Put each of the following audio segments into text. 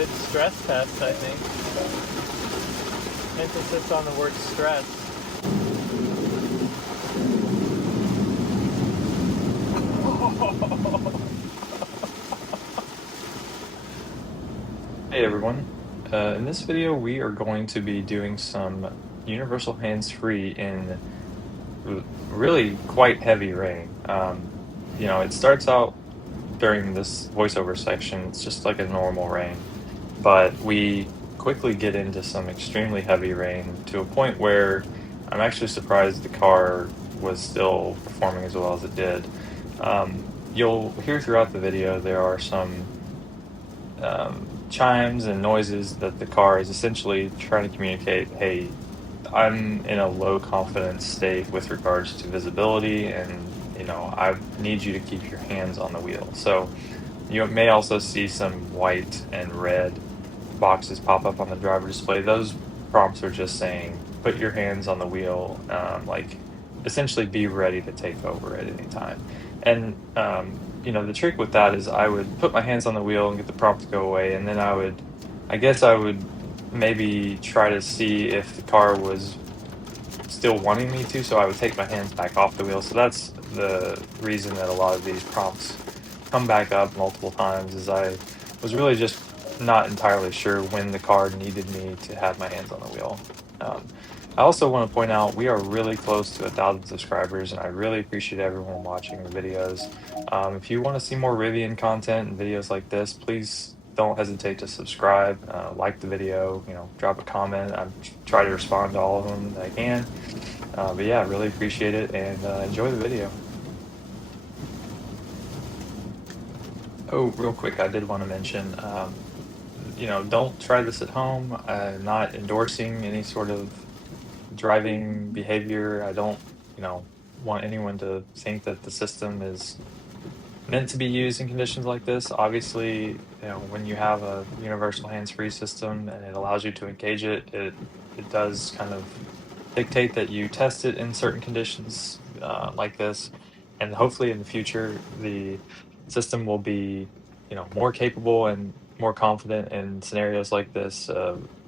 good stress test, I think. Emphasis on the word stress. Hey everyone, in this video we are going to be doing some universal hands-free in really quite heavy rain. It starts out during this voiceover section, it's just like a normal rain, but we quickly get into some extremely heavy rain to a point where I'm actually surprised the car was still performing as well as it did. You'll hear throughout the video there are some chimes and noises that the car is essentially trying to communicate, hey, I'm in a low confidence state with regards to visibility, and I need you to keep your hands on the wheel. So you may also see some white and red boxes pop up on the driver display. Those prompts are just saying, put your hands on the wheel, like essentially be ready to take over at any time. And the trick with that is I would put my hands on the wheel and get the prompt to go away, and then I guess I would maybe try to see if the car was still wanting me to, so I would take my hands back off the wheel. So that's the reason that a lot of these prompts come back up multiple times, is I was really just not entirely sure when the car needed me to have my hands on the wheel. I also want to point out we are really close to 1,000 subscribers, and I really appreciate everyone watching the videos. If you want to see more Rivian content and videos like this, please don't hesitate to subscribe, like the video, drop a comment. I try to respond to all of them that I can. But yeah, really appreciate it, and enjoy the video. Oh, real quick, I did want to mention, don't try this at home. I'm not endorsing any sort of driving behavior. I don't, want anyone to think that the system is meant to be used in conditions like this. Obviously, when you have a universal hands-free system and it allows you to engage it, it does kind of dictate that you test it in certain conditions like this, and hopefully in the future the system will be, more capable and more confident in scenarios like this.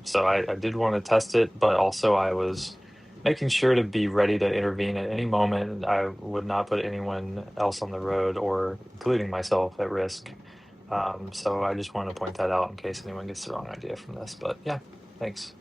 So I did want to test it, but also I was making sure to be ready to intervene at any moment. I would not put anyone else on the road, or including myself, at risk. So I just wanted to point that out in case anyone gets the wrong idea from this. But yeah, thanks.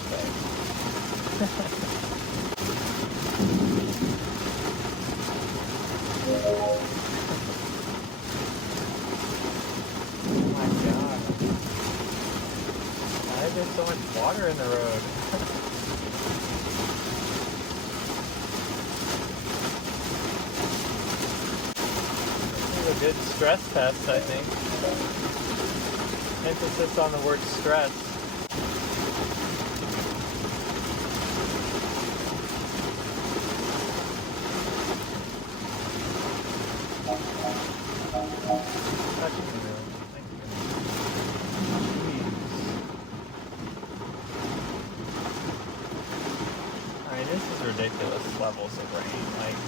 okay. Oh my god. Why is there so much water in the road? This is a good stress test, I think. Emphasis on the word stress. Touching the room. Thank you. Jeez. I mean, this is ridiculous levels of rain. Like,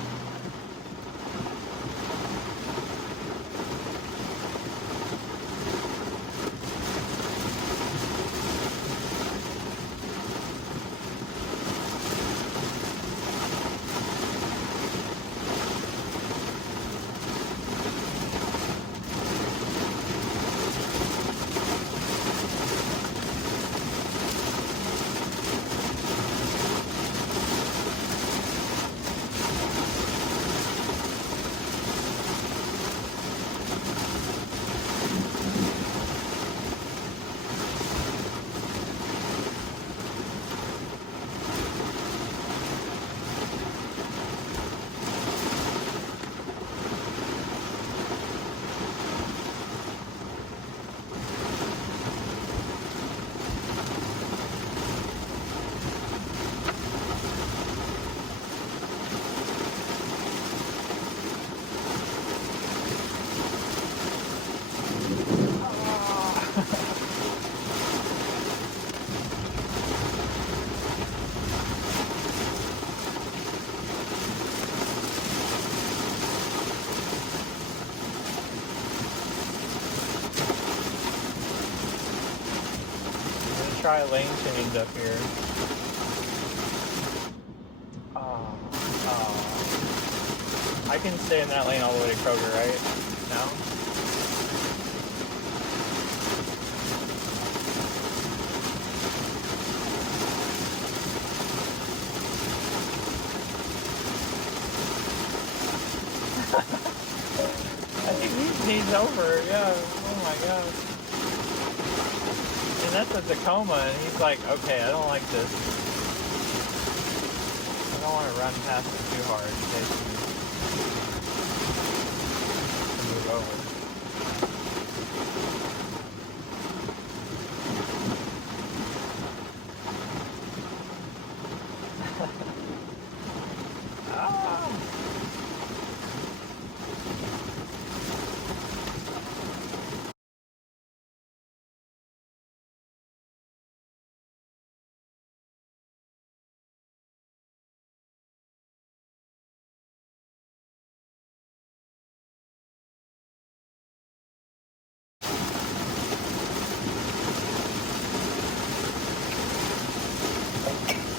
try a lane change up here. I can stay in that lane all the way to Kroger, right? No? I think he's over, yeah. Oh my god. And that's a Tacoma, and he's like, okay, I don't like this. I don't want to run past it too hard in case you move over. Ah!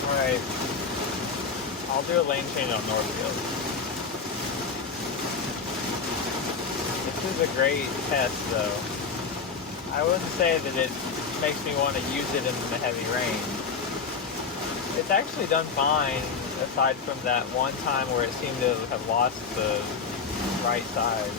Alright. I'll do a lane change on Northfield. This is a great test, though. I wouldn't say that it makes me want to use it in the heavy rain. It's actually done fine, aside from that one time where it seemed to have lost the right side.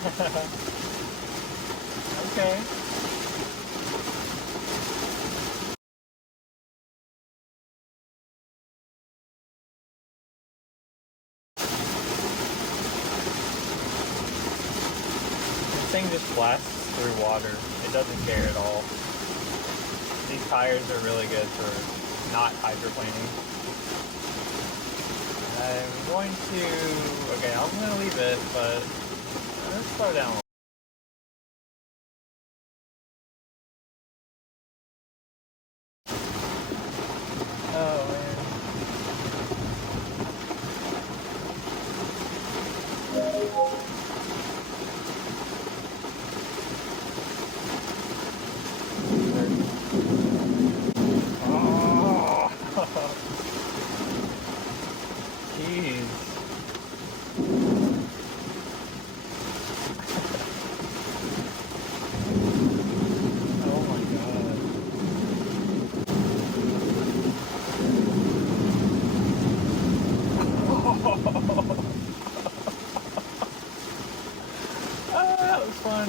Okay. This thing just blasts through water. It doesn't care at all. These tires are really good for not hydroplaning. I'm going to. Okay, I'm going to leave it, but let's slow down a little. Oh, man. Oh, jeez. Oh my god. Ah, that was fun.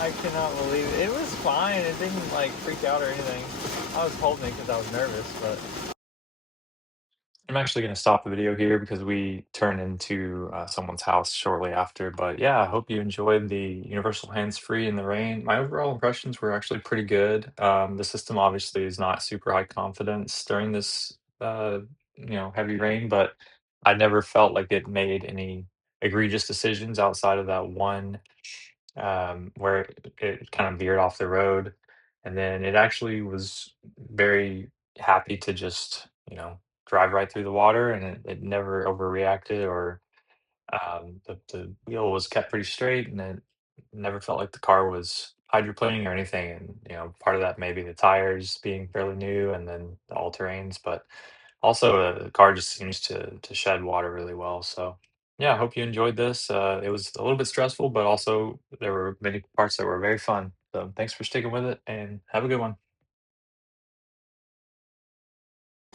I cannot believe it. It was fine. It didn't like freak out or anything. I was holding it because I was nervous, but I'm actually going to stop the video here because we turn into someone's house shortly after. But yeah, I hope you enjoyed the universal hands-free in the rain. My overall impressions were actually pretty good. The system obviously is not super high confidence during this, heavy rain, but I never felt like it made any egregious decisions outside of that one where it kind of veered off the road. And then it actually was very happy to just, drive right through the water, and it never overreacted or the wheel was kept pretty straight, and it never felt like the car was hydroplaning or anything. And, part of that maybe the tires being fairly new and then the all terrains, but also, the car just seems to shed water really well. So, yeah, I hope you enjoyed this. It was a little bit stressful, but also there were many parts that were very fun. So, thanks for sticking with it, and have a good one.